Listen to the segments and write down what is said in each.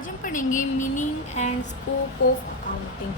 आज हम पढ़ेंगे meaning and scope of accounting.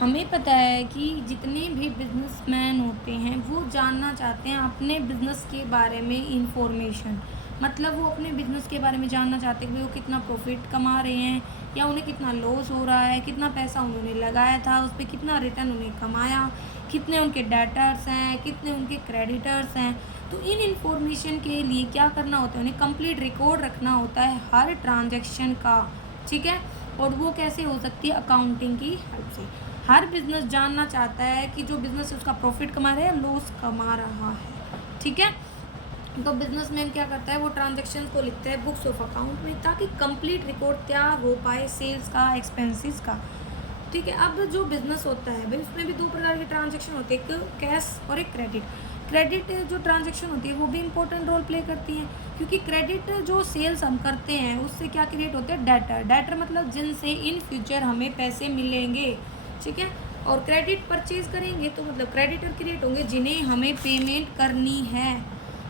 हमें पता है कि जितने भी बिजनेसमैन होते हैं वो जानना चाहते हैं अपने बिजनेस के बारे में इंफॉर्मेशन। मतलब वो अपने बिजनेस के बारे में जानना चाहते हैं कि वो कितना प्रॉफिट कमा रहे हैं या उन्हें कितना लॉस हो रहा है, कितना पैसा उन्होंने लगाया था उस पर कितना रिटर्न उन्हें कमाया, कितने उनके डेटर्स हैं, कितने उनके क्रेडिटर्स हैं। तो इन इंफॉर्मेशन के लिए क्या करना होता है, उन्हें कंप्लीट रिकॉर्ड रखना होता है हर ट्रांजैक्शन का। ठीक है। और वो कैसे हो सकती है, अकाउंटिंग की हेल्प से। हर बिजनेस जानना चाहता है कि जो बिजनेस है उसका प्रॉफिट कमा रहा है या लॉस कमा रहा है। ठीक है। तो बिजनेसमैन क्या करता है, वो ट्रांजेक्शन को लिखता है बुक्स ऑफ अकाउंट में ताकि कंप्लीट रिकॉर्ड तैयार हो पाए सेल्स का, एक्सपेंसेस का। ठीक है। अब जो बिजनेस होता है भाई उसमें भी दो प्रकार के ट्रांजेक्शन होते हैं, एक कैश और एक क्रेडिट। क्रेडिट जो ट्रांजेक्शन होती है वो भी इंपॉर्टेंट रोल प्ले करती है, क्योंकि क्रेडिट जो सेल्स हम करते हैं उससे क्या क्रिएट होते हैं, डेटर। डेटर मतलब जिनसे इन फ्यूचर हमें पैसे मिलेंगे। ठीक है। और क्रेडिट परचेज करेंगे तो मतलब क्रेडिटर क्रिएट होंगे जिन्हें हमें पेमेंट करनी है।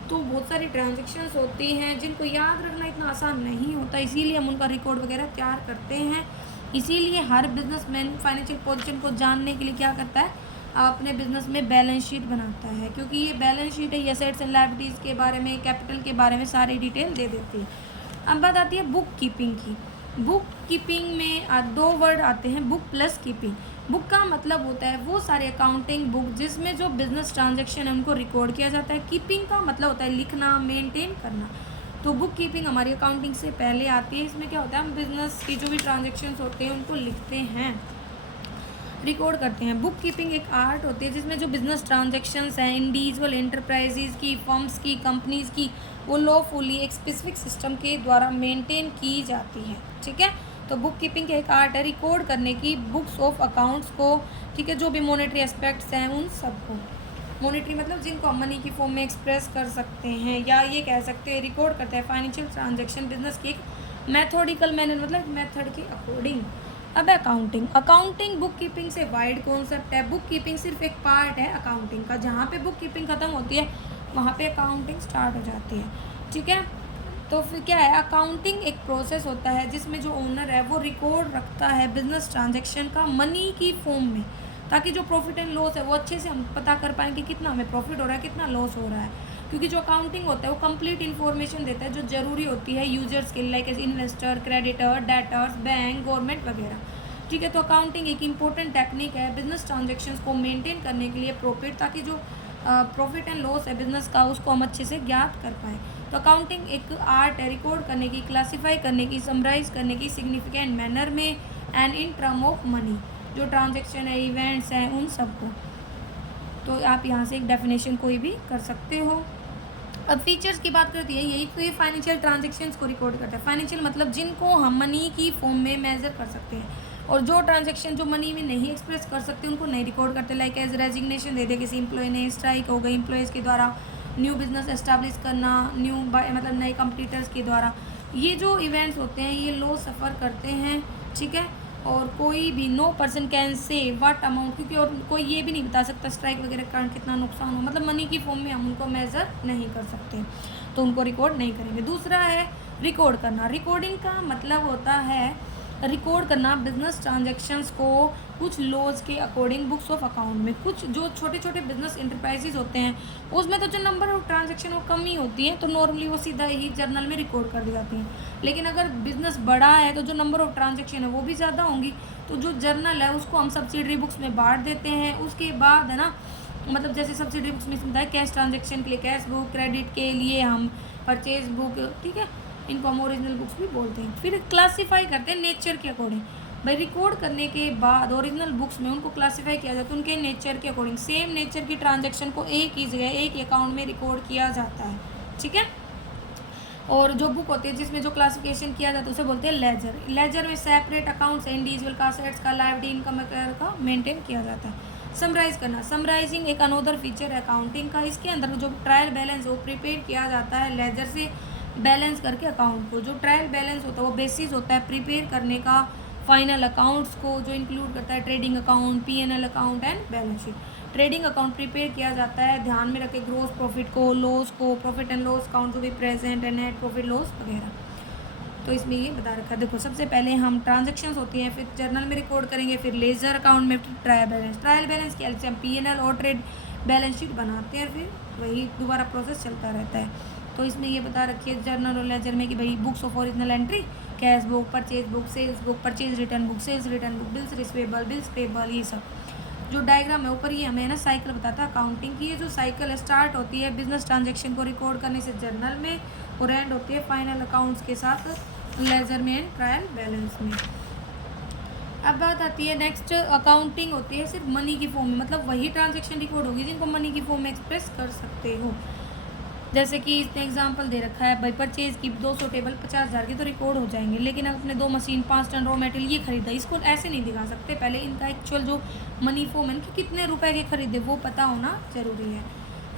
तो बहुत सारी ट्रांजेक्शन्स होती हैं जिनको याद रखना इतना आसान नहीं होता, इसीलिए हम उनका रिकॉर्ड वगैरह तैयार करते हैं। इसीलिए हर बिजनेसमैन फाइनेंशियल पोजीशन को जानने के लिए क्या करता है, अपने बिजनेस में बैलेंस शीट बनाता है, क्योंकि ये बैलेंस शीट है, ये एसेट्स एंड लायबिलिटीज़ के बारे में, कैपिटल के बारे में सारी डिटेल दे देती है। अब बात आती है बुक कीपिंग की। बुक कीपिंग में दो वर्ड आते हैं, बुक प्लस कीपिंग। बुक का मतलब होता है वो सारे अकाउंटिंग बुक जिसमें जो बिजनेस ट्रांजैक्शन है उनको रिकॉर्ड किया जाता है। कीपिंग का मतलब होता है लिखना, मेंटेन करना। तो बुक कीपिंग हमारी अकाउंटिंग से पहले आती है। इसमें क्या होता है, हम बिजनेस की जो भी ट्रांजेक्शन्स होते हैं उनको लिखते हैं, रिकॉर्ड करते हैं। बुक कीपिंग एक आर्ट होती है जिसमें जो बिजनेस ट्रांजेक्शन्स हैं इंडिविजुअल एंटरप्राइजेज की, फर्म्स की, कंपनीज की, वो लॉफुली एक स्पेसिफिक सिस्टम के द्वारा मेंटेन की जाती है। ठीक है। तो बुक कीपिंग एक आर्ट है रिकॉर्ड करने की बुक्स ऑफ अकाउंट्स को। ठीक है। जो भी मॉनेटरी एस्पेक्ट्स हैं उन सबको, मॉनेटरी मतलब जिनको हम मनी की फॉर्म में एक्सप्रेस कर सकते हैं, या ये कह सकते हैं रिकॉर्ड करते हैं फाइनेंशियल ट्रांजेक्शन बिजनेस की एक मैथोडिकल मैनर, मतलब मेथड के अकॉर्डिंग। अब अकाउंटिंग। अकाउंटिंग बुक कीपिंग से वाइड कॉन्सेप्ट है। बुक कीपिंग सिर्फ एक पार्ट है अकाउंटिंग का, जहाँ पे बुक कीपिंग खत्म होती है वहाँ पे अकाउंटिंग स्टार्ट हो जाती है। ठीक है। तो फिर क्या है, अकाउंटिंग एक प्रोसेस होता है जिसमें जो ओनर है वो रिकॉर्ड रखता है बिजनेस ट्रांजेक्शन का मनी की फॉर्म में, ताकि जो प्रॉफिट एंड लॉस है वो अच्छे से हम पता कर पाएँ कि कितना हमें प्रॉफिट हो रहा है, कितना लॉस हो रहा है। क्योंकि जो अकाउंटिंग होता है वो कंप्लीट इन्फॉर्मेशन देता है जो ज़रूरी होती है यूजर्स के लिए, like as investor, creditor, debtors, bank, government वगैरह। ठीक है। तो अकाउंटिंग एक इम्पोर्टेंट टेक्निक है बिजनेस ट्रांजेक्शन्स को मेंटेन करने के लिए प्रॉफिट, ताकि जो प्रॉफिट एंड लॉस है बिजनेस का उसको हम अच्छे से ज्ञात कर पाएँ। तो अकाउंटिंग एक आर्ट है रिकॉर्ड करने की, क्लासीफाई करने की, समराइज करने की सिग्निफिकेंट मैनर में and in term of money. जो ट्रांजेक्शन है, इवेंट्स हैं, उन सबको। तो आप यहाँ से एक डेफिनेशन कोई भी कर सकते हो। अब फीचर्स की बात करती है यही, तो ये फाइनेंशियल ट्रांजेक्शन्स को रिकॉर्ड करता है। फाइनेंशियल मतलब जिनको हम मनी की फॉर्म में मेजर कर सकते हैं, और जो ट्रांजेक्शन जो मनी में नहीं एक्सप्रेस कर सकते उनको नहीं रिकॉर्ड करते। लाइक एज रेजिग्नेशन दे दे किसी एम्प्लॉय ने, स्ट्राइक हो गई एम्प्लॉयज़ के द्वारा, न्यू बिजनेस एस्टैब्लिश करना, न्यू बाय मतलब नए कंपटीटर्स के द्वारा। ये जो इवेंट्स होते हैं ये लॉस सफ़र करते हैं। ठीक है। और कोई भी no person can say what amount, क्योंकि और कोई ये भी नहीं बता सकता स्ट्राइक वगैरह के कारण कितना नुकसान हो, मतलब मनी की फॉर्म में हम उनको मेज़र नहीं कर सकते, तो उनको रिकॉर्ड नहीं करेंगे। दूसरा है रिकॉर्ड करना। रिकॉर्डिंग का मतलब होता है रिकॉर्ड करना बिजनेस ट्रांजेक्शन्स को कुछ लॉज के अकॉर्डिंग बुक्स ऑफ अकाउंट में। कुछ जो छोटे छोटे बिजनेस इंटरप्राइजेज होते हैं उसमें तो जो नंबर ऑफ ट्रांजेक्शन वो कम ही होती है, तो नॉर्मली वो सीधा ही जर्नल में रिकॉर्ड कर दी जाती हैं। लेकिन अगर बिजनेस बड़ा है तो जो नंबर ऑफ ट्रांजेक्शन है वो भी ज़्यादा होंगी, तो जो जर्नल है उसको हम सब्सिडरी बुक्स में बांट देते हैं। उसके बाद है ना, मतलब जैसे सब्सिडरी बुक्स में होता है कैश ट्रांजेक्शन के लिए कैश बुक, क्रेडिट के लिए हम परचेज बुक। ठीक है। इनको हम ओरिजिनल बुक्स भी बोलते हैं। फिर क्लासीफाई करते हैं नेचर के अकॉर्डिंग। भाई रिकॉर्ड करने के बाद ओरिजिनल बुक्स में उनको क्लासीफाई किया जाता है उनके नेचर के अकॉर्डिंग। सेम नेचर की ट्रांजैक्शन को एक ही जगह एक ही अकाउंट में रिकॉर्ड किया जाता है। ठीक है। और जो बुक होती है जिसमें जो क्लासिफिकेशन किया जाता है उसे बोलते हैं लेजर। लेजर में सेपरेट अकाउंट्स इंडिविजुअल का, असेट्स का, लायबिलिटी, इनकम का मेंटेन किया जाता है। समराइज करना। समराइजिंग एक अनोदर फीचर है अकाउंटिंग का। इसके अंदर जो ट्रायल बैलेंस वो प्रिपेयर किया जाता है लेजर से बैलेंस करके अकाउंट को। जो ट्रायल बैलेंस होता है वो बेसिस होता है प्रिपेयर करने का फाइनल अकाउंट्स को, जो इंक्लूड करता है trading account, PNL account and balance sheet. Trading account prepare किया जाता है ध्यान में रखे ग्रोस प्रॉफिट को, लॉस को, प्रॉफिट एंड लॉस अकाउंट जो भी प्रेजेंट है, नेट प्रॉफिट लॉस वगैरह। तो इसमें ये बता रखा है। देखो सबसे पहले हम ट्रांजेक्शन्स होती हैं, फिर जर्नल में रिकॉर्ड करेंगे, फिर लेजर अकाउंट में, फिर ट्रायल बैलेंस के एलसीएम पीएनएल और ट्रेड बैलेंस शीट बनाते हैं, फिर वही दोबारा प्रोसेस चलता रहता है। तो इसमें ये बता रखी है जर्नल और लेजर में कि भाई books of original entry, cash book, purchase book, sales book, purchase return book, sales return book, bills receivable, bills payable, ये सब जो डायग्राम है ऊपर, ये हमें ना साइकिल बताता है अकाउंटिंग की। ये जो साइकिल स्टार्ट होती है बिजनेस ट्रांजेक्शन को रिकॉर्ड करने से जर्नल में, और एंड होती है फाइनल अकाउंट्स के साथ लेजर में एंड ट्रायल बैलेंस में। अब बात आती है नेक्स्ट, अकाउंटिंग होती है सिर्फ मनी की फॉर्म में, मतलब वही ट्रांजेक्शन रिकॉर्ड होगी जिनको मनी की फॉर्म में एक्सप्रेस कर सकते हो। जैसे कि इसने एग्जांपल दे रखा है भाई परचेज की 200 टेबल 50,000 की तो रिकॉर्ड हो जाएंगे, लेकिन आपने 2 मशीन 5 टन रॉ मटेरियल ये खरीदा, इसको ऐसे नहीं दिखा सकते। पहले इनका एक्चुअल जो मनी फॉर्म है कि कितने रुपए के खरीदे वो पता होना जरूरी है।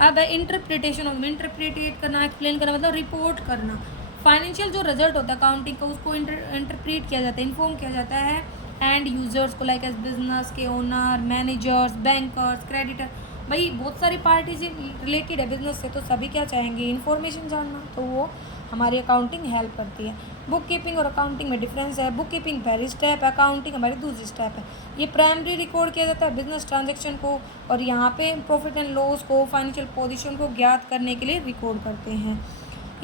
अब इंटरप्रिटेशन ऑफ, इंटरप्रिटेट करना, एक्सप्लेन करना मतलब रिपोर्ट करना। फाइनेंशियल जो रिजल्ट होता है अकाउंटिंग का उसको इंटरप्रेट किया जाता है, इन्फॉर्म किया जाता है एंड यूजर्स को, लाइक एज बिजनेस के ओनर, मैनेजर्स, बैंकर्स, क्रेडिटर, भाई बहुत सारी पार्टी से रिलेटेड है बिजनेस से, तो सभी क्या चाहेंगे, इन्फॉर्मेशन जानना, तो वो हमारी अकाउंटिंग हेल्प करती है। बुक कीपिंग और अकाउंटिंग में डिफरेंस है, बुक कीपिंग पहली स्टेप है, अकाउंटिंग हमारी दूसरी स्टेप है। ये प्राइमरी रिकॉर्ड किया जाता है बिजनेस ट्रांजेक्शन को, और यहाँ पे प्रॉफिट एंड लॉस को, फाइनेंशियल पोजीशन को ज्ञात करने के लिए रिकॉर्ड करते हैं।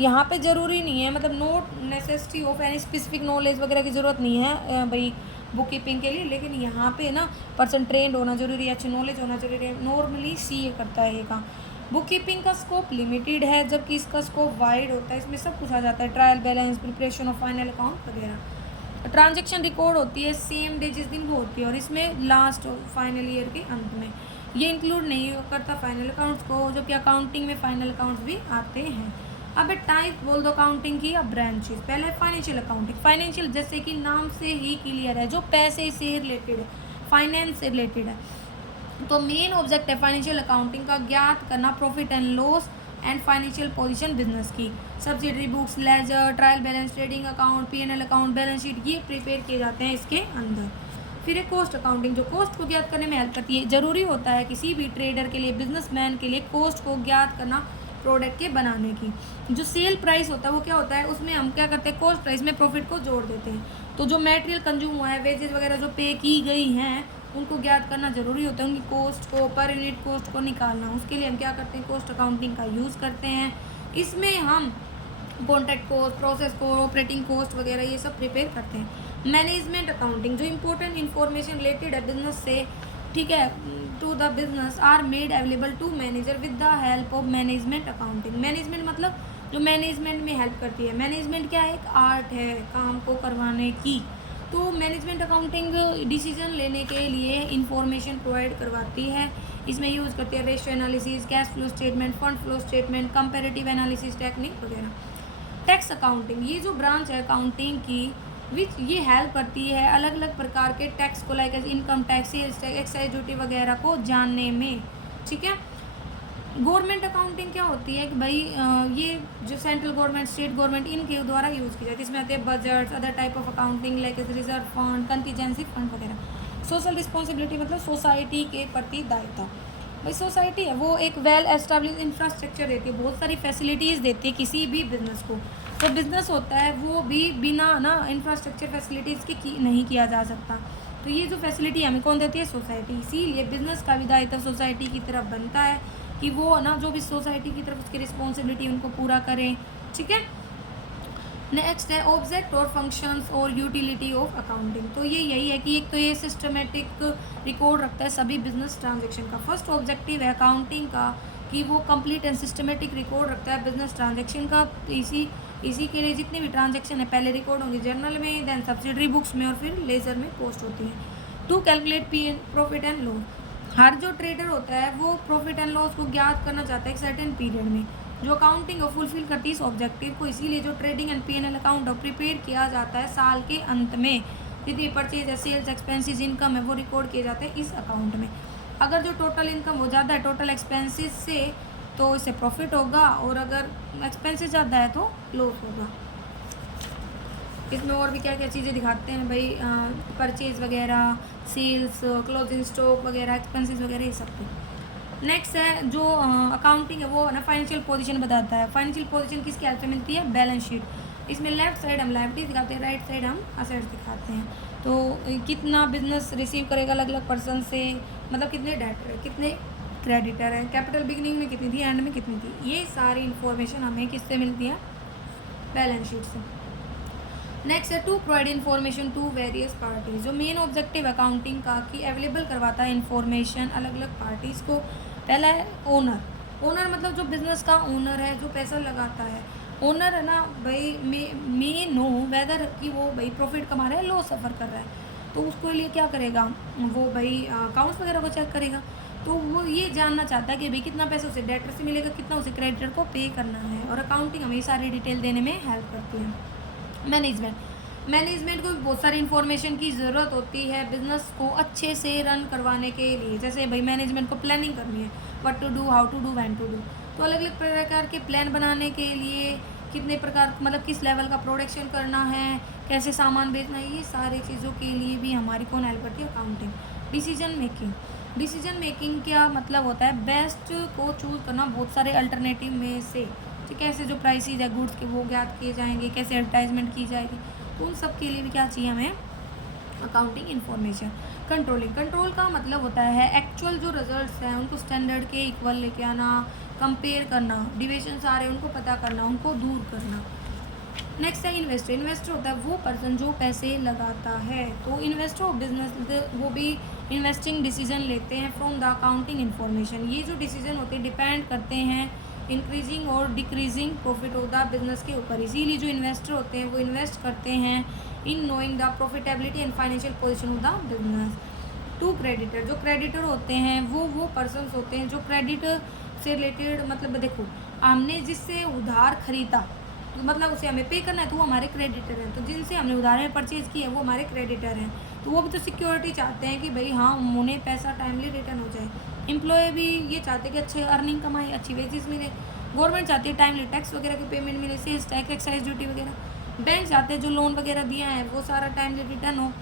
यहाँ पे ज़रूरी नहीं है, मतलब note necessity of any specific knowledge वगैरह की ज़रूरत नहीं है भाई बुक कीपिंग के लिए, लेकिन यहाँ पे ना पर्सन ट्रेंड होना जरूरी है, अच्छी नॉलेज होना जरूरी है। नॉर्मली सीए करता है ये काम। बुक कीपिंग का स्कोप लिमिटेड है, जबकि इसका स्कोप वाइड होता है, इसमें सब कुछ आ जाता है, trial balance, preparation of final account वगैरह। ट्रांजेक्शन रिकॉर्ड होती है सेम डे जिस दिन वो होती है, और इसमें लास्ट फाइनल ईयर के अंत में, ये इंक्लूड नहीं करता फाइनल अकाउंट्स को, जबकि अकाउंटिंग में फाइनल अकाउंट्स भी आते हैं। अब टाइप बोल दो अकाउंटिंग की या ब्रांचेस। पहले फाइनेंशियल अकाउंटिंग, फाइनेंशियल जैसे कि नाम से ही क्लियर है, जो पैसे से रिलेटेड है, फाइनेंस से रिलेटेड है। तो मेन ऑब्जेक्ट है फाइनेंशियल अकाउंटिंग का ज्ञात करना profit and loss and financial position business की, subsidiary books, ledger, trial balance, trading account, PNL account, balance sheet, ये प्रिपेयर किए जाते हैं इसके अंदर। फिर एक कॉस्ट अकाउंटिंग जो कॉस्ट को ज्ञात करने में हेल्प करती है। जरूरी होता है किसी भी ट्रेडर के लिए, बिजनेसमैन के लिए कॉस्ट को ज्ञात करना प्रोडक्ट के बनाने की। जो सेल प्राइस होता है वो क्या होता है, उसमें हम क्या करते हैं, कॉस्ट प्राइस में प्रॉफिट को जोड़ देते हैं। तो जो मटेरियल कंज्यूम हुआ है, वेजेस वगैरह जो पे की गई हैं, उनको ज्ञात करना जरूरी होता है, उनकी कॉस्ट को, पर यूनिट कॉस्ट को निकालना। उसके लिए हम क्या करते हैं, कॉस्ट अकाउंटिंग का यूज़ करते हैं। इसमें हम contract cost, process cost, operating cost वगैरह ये सब प्रिपेयर करते हैं। मैनेजमेंट अकाउंटिंग जो इंपॉर्टेंट इन्फॉर्मेशन रिलेटेड है बिजनेस से, ठीक है, to the business are made available to manager with the help of management accounting. Management मतलब जो मैनेजमेंट में हेल्प करती है। मैनेजमेंट क्या है, एक आर्ट है काम को करवाने की। तो मैनेजमेंट अकाउंटिंग डिसीजन लेने के लिए इंफॉर्मेशन प्रोवाइड करवाती है। इसमें यूज़ करती है ratio analysis, cash flow statement, fund flow statement, comparative analysis technique वगैरह। टैक्स अकाउंटिंग ये जो ब्रांच है अकाउंटिंग की, विच ये हेल्प करती है अलग अलग प्रकार के टैक्स को, like income tax, sales tax, excise duty वगैरह को जानने में, ठीक है। गवर्नमेंट अकाउंटिंग क्या होती है कि भाई ये जो सेंट्रल गवर्नमेंट, स्टेट गवर्नमेंट, इनके द्वारा यूज़ की जाती है। इसमें आते हैं budget, other type of accounting like reserve fund, contingency fund वगैरह। सोशल रिस्पॉन्सिबिलिटी मतलब सोसाइटी के प्रति दायित्व। भाई सोसाइटी है वो एक वेल एस्टेब्लिश इंफ्रास्ट्रक्चर देती है, बहुत सारी फैसिलिटीज़ देती है किसी भी बिजनेस को। तो बिजनेस होता है वो भी बिना ना इंफ्रास्ट्रक्चर फैसिलिटीज़ के नहीं किया जा सकता। तो ये जो फैसिलिटी हमें कौन देती है, सोसाइटी। इसीलिए बिजनेस का भी दायित्व सोसाइटी की तरफ बनता है कि वो ना जो भी सोसाइटी की तरफ उसकी रिस्पॉन्सिबिलिटी उनको पूरा करें, ठीक है। नेक्स्ट है ऑब्जेक्ट और फंक्शंस और यूटिलिटी ऑफ अकाउंटिंग। तो ये यही है कि एक तो ये सिस्टमेटिक रिकॉर्ड रखता है सभी बिजनेस ट्रांजेक्शन का। फर्स्ट ऑब्जेक्टिव है अकाउंटिंग का कि वो कंप्लीट एंड सिस्टमेटिक रिकॉर्ड रखता है बिजनेस ट्रांजेक्शन का। इसी के लिए जितने भी ट्रांजेक्शन है पहले रिकॉर्ड होंगे जर्नल में, देन सब्सिडरी बुक्स में, और फिर लेजर में पोस्ट होती है। To calculate profit and loss. हर जो ट्रेडर होता है वो प्रॉफिट एंड लॉस को ज्ञात करना चाहता है एक सर्टेन पीरियड में, जो अकाउंटिंग को फुलफिल करती है इस ऑब्जेक्टिव को। इसीलिए जो trading and PNL account prepare किया जाता है साल के अंत में, जितनी परचेज है, सेल्स, एक्सपेंसेस, इनकम है, वो रिकॉर्ड किए जाते हैं इस अकाउंट में। अगर जो टोटल इनकम हो जाता है टोटल एक्सपेंसेस से, तो इससे प्रॉफिट होगा, और अगर एक्सपेंसेस ज़्यादा है तो लॉस होगा। इसमें और भी क्या क्या चीज़ें दिखाते हैं भाई, परचेज वगैरह, सेल्स, क्लोजिंग स्टॉक वगैरह, एक्सपेंसेस वगैरह, ये सब पे। नेक्स्ट है जो अकाउंटिंग है वो ना फाइनेंशियल पोजीशन बताता है। फाइनेंशियल पोजीशन किसके हेल्प से मिलती है, बैलेंस शीट। इसमें लेफ्ट साइड हम लायबिलिटी दिखाते हैं, राइट साइड हम असेट्स दिखाते हैं। तो कितना बिजनेस रिसीव करेगा अलग अलग पर्सन से, मतलब कितने डेटर है, कितने क्रेडिटर है, कैपिटल बिगिनिंग में कितनी थी, एंड में कितनी थी, ये सारी इन्फॉर्मेशन हमें किससे मिलती है, बैलेंस शीट से। नेक्स्ट है to provide information to various parties. जो मेन ऑब्जेक्टिव अकाउंटिंग का कि अवेलेबल करवाता है इन्फॉर्मेशन अलग अलग पार्टीज़ को। पहला है ओनर। ओनर मतलब जो बिजनेस का ओनर है, जो पैसा लगाता है। ओनर है ना भाई, मे नो वेदर कि वो भाई प्रॉफिट कमा रहा है, लॉस सफ़र कर रहा है, तो उसके लिए क्या करेगा वो भाई अकाउंट्स वगैरह को चेक करेगा। तो वो ये जानना चाहता है कि भाई कितना पैसा उसे डेटर से मिलेगा, कितना उसे क्रेडिटर को पे करना है। और अकाउंटिंग हमें सारी डिटेल देने में हेल्प करती है। मैनेजमेंट को भी बहुत सारी इन्फॉर्मेशन की ज़रूरत होती है बिज़नेस को अच्छे से रन करवाने के लिए। जैसे भाई मैनेजमेंट को प्लानिंग करनी है, what to do, how to do, when to do. तो अलग अलग प्रकार के प्लान बनाने के लिए कितने प्रकार मतलब किस लेवल का प्रोडक्शन करना है, कैसे सामान बेचना है, ये सारी चीज़ों के लिए भी हमारी कौन हेल्प करती है, अकाउंटिंग। डिसीजन मेकिंग क्या मतलब होता है, बेस्ट को चूज़ करना बहुत सारे अल्टरनेटिव में से। ठीक है, कैसे जो प्राइसेज है गुड्स के वो ज्ञात किए जाएंगे, कैसे एडवर्टाइजमेंट की जाएगी, तो उन सब के लिए भी क्या चाहिए हमें, अकाउंटिंग इन्फॉर्मेशन। कंट्रोल का मतलब होता है एक्चुअल जो रिजल्ट्स हैं उनको स्टैंडर्ड के इक्वल लेके आना, कंपेयर करना, डिविएशंस आ रहे हैं उनको पता करना, उनको दूर करना। नेक्स्ट है इन्वेस्टर होता है वो पर्सन जो पैसे लगाता है। तो इन्वेस्टर ऑफ बिजनेस वो भी इन्वेस्टिंग डिसीजन लेते हैं फ्रॉम द अकाउंटिंग इन्फॉर्मेशन। ये जो डिसीजन होते हैं डिपेंड करते हैं इंक्रीजिंग और decreasing profit of the business के ऊपर। इसीलिए जो इन्वेस्टर होते हैं वो इन्वेस्ट करते हैं in knowing the profitability and financial position of the business. To creditor, जो क्रेडिटर होते हैं वो पर्सन्स होते हैं जो क्रेडिट से रिलेटेड, मतलब देखो हमने जिससे उधार खरीदा तो मतलब उसे हमें पे करना है, तो वो हमारे क्रेडिटर हैं। तो जिनसे हमने उधार में परचेज़ किया है वो हमारे क्रेडिटर हैं। तो वो भी तो सिक्योरिटी चाहते हैं कि भाई हाँ उन्हें पैसा टाइमली रिटर्न हो जाए। एम्प्लॉय भी ये चाहते हैं कि अच्छे अर्निंग कमाए, अच्छी वेजेस मिले। गवर्नमेंट चाहती है टाइमली टैक्स वगैरह की पेमेंट मिले, सेल्स टैक्स, एक्साइज ड्यूटी वगैरह। बैंक चाहते हैं जो लोन वगैरह दिया है वो सारा टाइमली रिटर्न हो।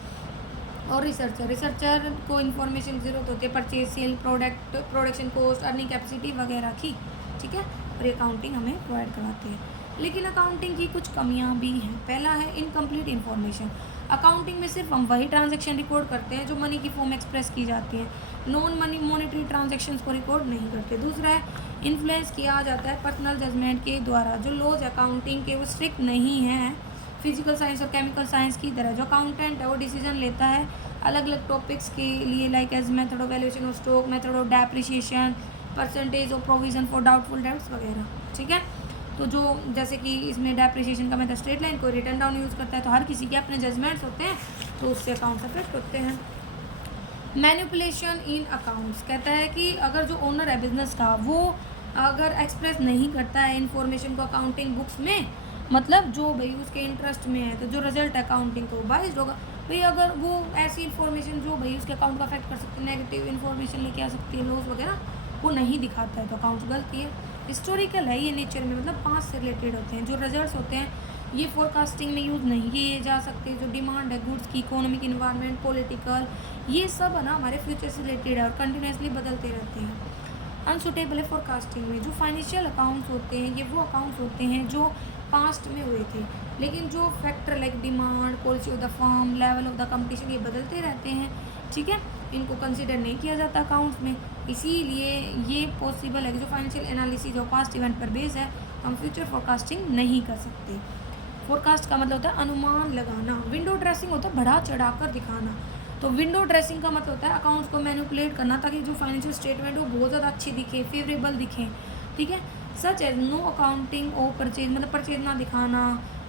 और रिसर्चर को इन्फॉर्मेशन की ज़रूरत होती है purchase, sale, production cost, earning capacity वगैरह की। ठीक है, और अकाउंटिंग हमें प्रोवाइड करवाती है। लेकिन अकाउंटिंग की कुछ कमियां भी हैं। पहला है इनकम्प्लीट इन्फॉर्मेशन। अकाउंटिंग में सिर्फ हम वही ट्रांजैक्शन रिकॉर्ड करते हैं जो मनी की फॉर्म एक्सप्रेस की जाती है, नॉन मनी मॉनेटरी ट्रांजैक्शंस को रिकॉर्ड नहीं करते। दूसरा है इन्फ्लुएंस किया जाता है पर्सनल जजमेंट के द्वारा। जो लॉज अकाउंटिंग के वो स्ट्रिक्ट नहीं हैं फिजिकल साइंस और केमिकल साइंस की तरह। जो अकाउंटेंट है वो डिसीजन लेता है अलग अलग टॉपिक्स के लिए, like as method of valuation of stock, method of depreciation, percentage of provision for doubtful debts वगैरह। ठीक है, तो जो जैसे कि इसमें डेप्रिसिएशन का मेथड स्ट्रेट लाइन, कोई रिटर्न डाउन यूज़ करता है। तो हर किसी के अपने जजमेंट्स होते हैं, तो उससे अकाउंट्स अफेक्ट होते हैं। मैनिपुलेशन इन अकाउंट्स कहता है कि अगर जो ओनर है बिजनेस का वो अगर एक्सप्रेस नहीं करता है इन्फॉर्मेशन को अकाउंटिंग बुक्स में, मतलब जो भाई उसके इंटरेस्ट में है, तो जो रिजल्ट अकाउंटिंग को बाइस्ड होगा। भाई अगर वो ऐसी इन्फॉर्मेशन जो भाई उसके अकाउंट को अफेक्ट कर सकती है, नेगेटिव इन्फॉर्मेशन लेके आ सकती है, लॉस वगैरह, वो नहीं दिखाता है तो अकाउंट्स गलती है। हिस्टोरिकल है ये नेचर में, मतलब पास्ट से रिलेटेड होते हैं। जो रिजल्ट्स होते हैं ये फोरकास्टिंग में यूज़ नहीं किए जा सकते। जो डिमांड है गुड्स की, इकोनॉमिक इन्वायरमेंट, पॉलिटिकल, ये सब है ना हमारे फ्यूचर से रिलेटेड है और कंटिन्यूसली बदलते रहते हैं। अनसुटेबल है फोरकास्टिंग में। जो फाइनेंशियल अकाउंट्स होते हैं ये वो अकाउंट्स होते हैं जो पास्ट में हुए थे, लेकिन जो factor like demand, policy of the firm, level of the competition, ये बदलते रहते हैं। ठीक है, इनको कंसिडर नहीं किया जाता अकाउंट्स में। इसीलिए ये पॉसिबल है कि जो फाइनेंशियल एनालिसिस जो पास्ट इवेंट पर बेस है, हम फ्यूचर फोरकास्टिंग नहीं कर सकते। फोरकास्ट का मतलब होता है अनुमान लगाना। विंडो ड्रेसिंग होता है बढ़ा चढ़ाकर दिखाना। तो विंडो ड्रेसिंग का मतलब होता है अकाउंट्स को मैनिपुलेट करना ताकि जो फाइनेंशियल स्टेटमेंट वो बहुत ज़्यादा अच्छी दिखे, फेवरेबल दिखे। ठीक है, सच एज नो अकाउंटिंग और परचेज, मतलब परचेज ना दिखाना,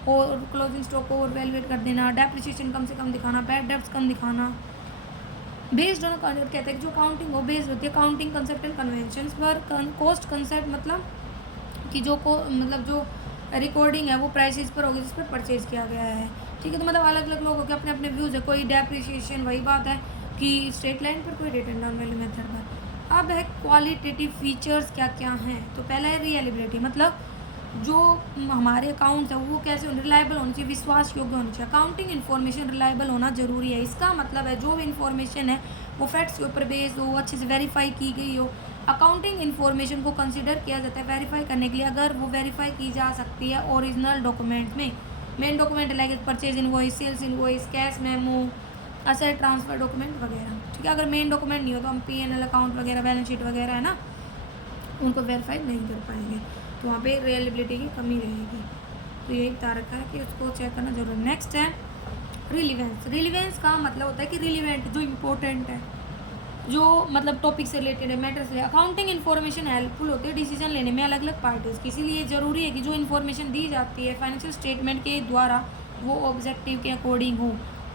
और क्लोजिंग स्टॉक को ओवर वैल्यूएट कर देना, डेप्रिसिएशन कम से कम दिखाना, बैड डेब्ट्स कम दिखाना। बेस्ड ऑन कहते हैं कि जो अकाउंटिंग वो बेस्ड होती है अकाउंटिंग कंसेप्ट एंड कन्वेंशंस पर। कॉस्ट कंसेप्ट मतलब कि जो मतलब जो रिकॉर्डिंग है वो प्राइसेस पर होगी जिस पर परचेज किया गया है। ठीक है, तो मतलब अलग अलग लोगों के अपने अपने व्यूज़ है। कोई डेप्रिसिएशन, वही बात है कि स्ट्रेट लाइन पर, कोई रिटर्न डाउन वैल्यू मेथड पर। अब है क्वालिटेटिव फीचर्स क्या क्या हैं। तो पहला है रियलिबिलिटी, मतलब जो हमारे अकाउंट्स है वो कैसे रिलायबल होनी चाहिए, विश्वास योग्य होनी चाहिए। अकाउंटिंग इन्फॉर्मेशन रिलायबल होना जरूरी है। इसका मतलब है जो भी इन्फॉर्मेशन है वो फैक्ट्स के ऊपर बेस्ड हो, अच्छे से वेरीफाई की गई हो। अकाउंटिंग इन्फॉर्मेशन को कंसिडर किया जाता है वेरीफाई करने के लिए अगर वो वेरीफाई की जा सकती है ओरिजिनल डॉक्यूमेंट में। Main document like purchase invoice, sales invoice, cash memo, asset transfer document वगैरह, ठीक है। अगर मेन डॉक्यूमेंट नहीं हो तो हम P&L अकाउंट वगैरह, बैलेंस शीट वगैरह है ना, उनको वेरीफाई नहीं कर पाएंगे, तो वहाँ पे रियलिबिलिटी की कमी रहेगी। तो यही बता रखा है कि उसको चेक करना जरूरी। नेक्स्ट है रिलीवेंस। रिलीवेंस का मतलब होता है कि रिलीवेंट, जो इम्पोर्टेंट है, जो मतलब टॉपिक से रिलेटेड है, मैटर से। अकाउंटिंग इन्फॉर्मेशन हेल्पफुल होती है डिसीजन लेने में अलग अलग पार्टीज की, इसीलिए ज़रूरी है कि जो इन्फॉर्मेशन दी जाती है फाइनेंशियल स्टेटमेंट के द्वारा वो ऑब्जेक्टिव के अकॉर्डिंग हो।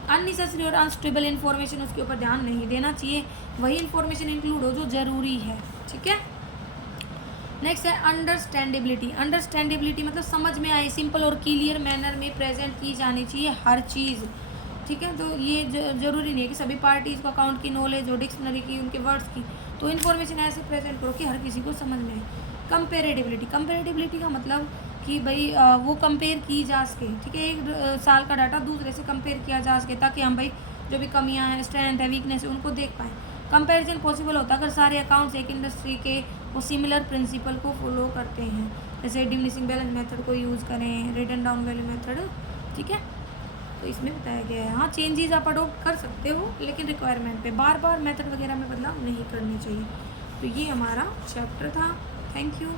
अननेसेसरी और अनस्टेबल इन्फॉर्मेशन, उसके ऊपर ध्यान नहीं देना चाहिए। वही इन्फॉर्मेशन इंक्लूड हो जो ज़रूरी है, ठीक है। नेक्स्ट है अंडरस्टैंडेबिलिटी। अंडरस्टैंडेबिलिटी मतलब समझ में आए, सिंपल और क्लियर मैनर में प्रेजेंट की जानी चाहिए हर चीज़, ठीक है। तो ये ज़रूरी नहीं है कि सभी पार्टीज़ को अकाउंट की नॉलेज हो, डिक्शनरी की, उनके वर्ड्स की, तो इन्फॉर्मेशन ऐसे प्रेजेंट करो कि हर किसी को समझ में आए। कंपेरेटिबिलिटी। कंपेरेटिबिलिटी का मतलब कि भाई वो कंपेयर की जा सके, ठीक है। एक साल का डाटा दूसरे से कंपेयर किया जा सके, ताकि हम भाई जो भी कमियां हैं, स्ट्रेंथ है, वीकनेस है, उनको देख पाएँ। कंपैरिजन पॉसिबल होता है अगर सारे अकाउंट्स एक इंडस्ट्री के वो सिमिलर प्रिंसिपल को फॉलो करते हैं, जैसे डिमिनिशिंग बैलेंस मेथड को यूज़ करें, रिटन डाउन वैल्यू मेथड, ठीक है। तो इसमें बताया गया है। हाँ, चेंजेस आप अडोप्ट कर सकते हो, लेकिन रिक्वायरमेंट पे बार बार मेथड वगैरह में बदलाव नहीं करनी चाहिए। तो ये हमारा चैप्टर था। Thank you.